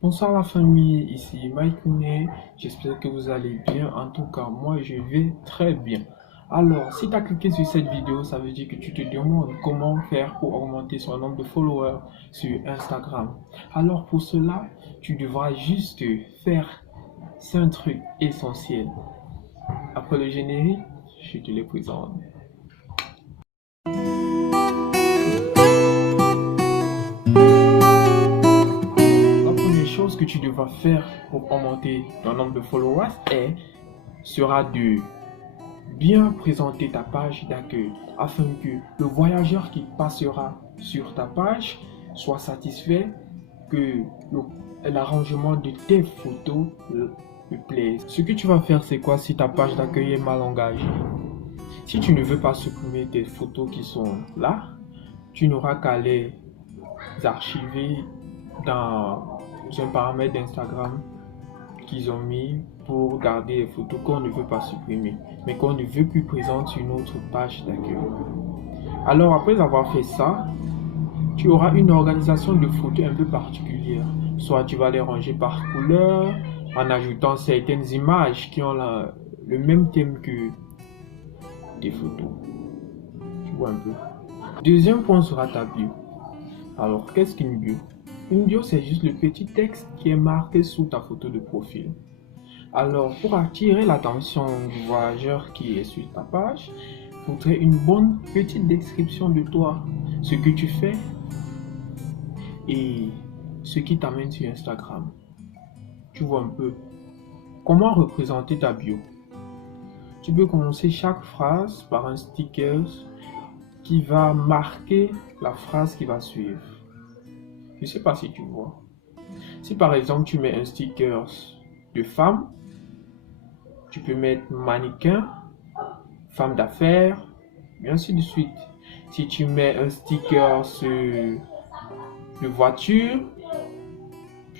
Bonsoir la famille, ici Mike Kounet, j'espère que vous allez bien, en tout cas moi je vais très bien. Alors si tu as cliqué sur cette vidéo, ça veut dire que tu te demandes comment faire pour augmenter son nombre de followers sur Instagram. Alors pour cela, tu devras juste faire 5 trucs essentiels. Après le générique, je te les présente. La première chose que tu devras faire pour augmenter ton nombre de followers sera de bien présenter ta page d'accueil afin que le voyageur qui passera sur ta page soit satisfait, que l'arrangement de tes photos lui plaise. Ce que tu vas faire, c'est quoi si ta page d'accueil est mal engagée? Si tu ne veux pas supprimer tes photos qui sont là, tu n'auras qu'à les archiver dans un paramètre d'Instagram qu'ils ont mis pour garder les photos qu'on ne veut pas supprimer, mais qu'on ne veut plus présentes sur notre page d'accueil. Alors après avoir fait ça, tu auras une organisation de photos un peu particulière. Soit tu vas les ranger par couleur, en ajoutant certaines images qui ont le même thème que tes photos. Tu vois un peu. Deuxième point sera ta bio. Alors qu'est-ce qu'une bio? Une bio, c'est juste le petit texte qui est marqué sous ta photo de profil. Alors, pour attirer l'attention du voyageur qui est sur ta page, il faudrait une bonne petite description de toi, ce que tu fais et ce qui t'amène sur Instagram. Tu vois un peu comment représenter ta bio. Tu peux commencer chaque phrase par un sticker qui va marquer la phrase qui va suivre. Je ne sais pas si tu vois. Si par exemple tu mets un sticker de femme, tu peux mettre mannequin, femme d'affaires, et ainsi de suite. Si tu mets un sticker de voiture,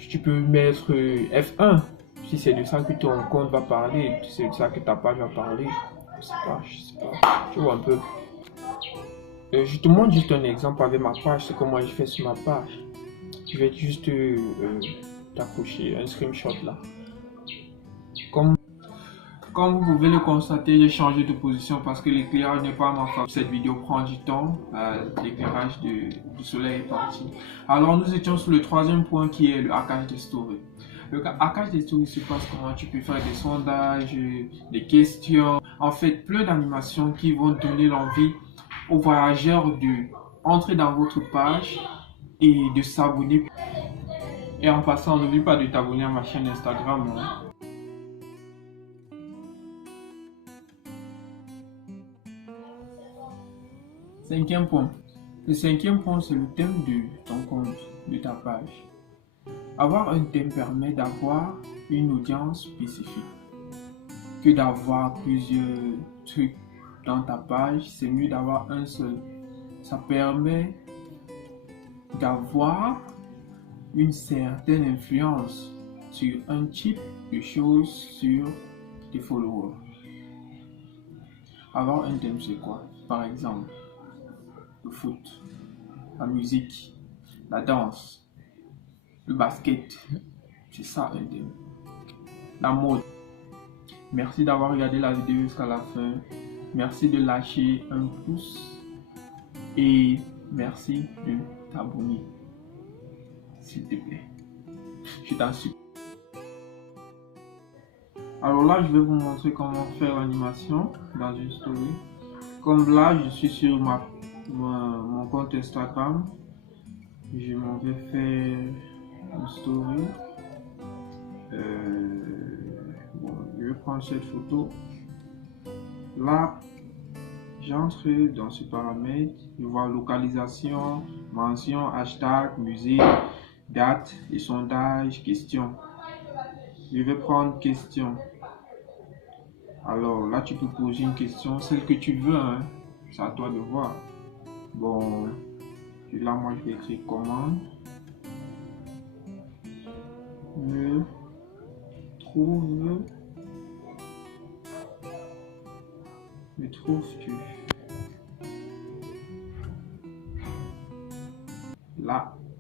tu peux mettre F1. Si c'est de ça que ton compte va parler, si c'est de ça que ta page va parler. Je sais pas. Tu vois un peu. Je te montre juste un exemple avec ma page, c'est comment je fais sur ma page. Je vais juste t'accrocher un screenshot là. Comme vous pouvez le constater, j'ai changé de position parce que l'éclairage n'est pas à ma faveur. Cette vidéo prend du temps, l'éclairage du soleil est parti. Alors nous étions sur le troisième point qui est le hackage des stories. Le hackage des stories se passe comment? Tu peux faire des sondages, des questions, en fait plein d'animations qui vont donner l'envie aux voyageurs de entrer dans votre page et de s'abonner. Et en passant, n'oublie pas de t'abonner à ma chaîne Instagram. Cinquième point. Le cinquième point, c'est le thème de ton compte, de ta page. Avoir un thème permet d'avoir une audience spécifique. Que d'avoir plusieurs trucs dans ta page, c'est mieux d'avoir un seul. Ça permet d'avoir une certaine influence sur un type de choses sur tes followers. Avoir un thème, c'est quoi? Par exemple, le foot, la musique, la danse, le basket, c'est ça un thème. La mode. Merci d'avoir regardé la vidéo jusqu'à la fin. Merci de lâcher un pouce et merci de t'abonner, s'il te plaît. Je t'en supplie. Alors là, je vais vous montrer comment faire l'animation dans une story. Comme là, je suis sur mon compte Instagram. Je m'en vais faire une story. Bon, je vais prendre cette photo. Là, j'entre dans ce paramètre. Je vois localisation, mention, hashtag, musique, date et sondage, question. Je vais prendre question. Alors là, tu peux poser une question, celle que tu veux, hein. C'est à toi de voir. Bon, là, moi, je vais écrire commande. Me trouves-tu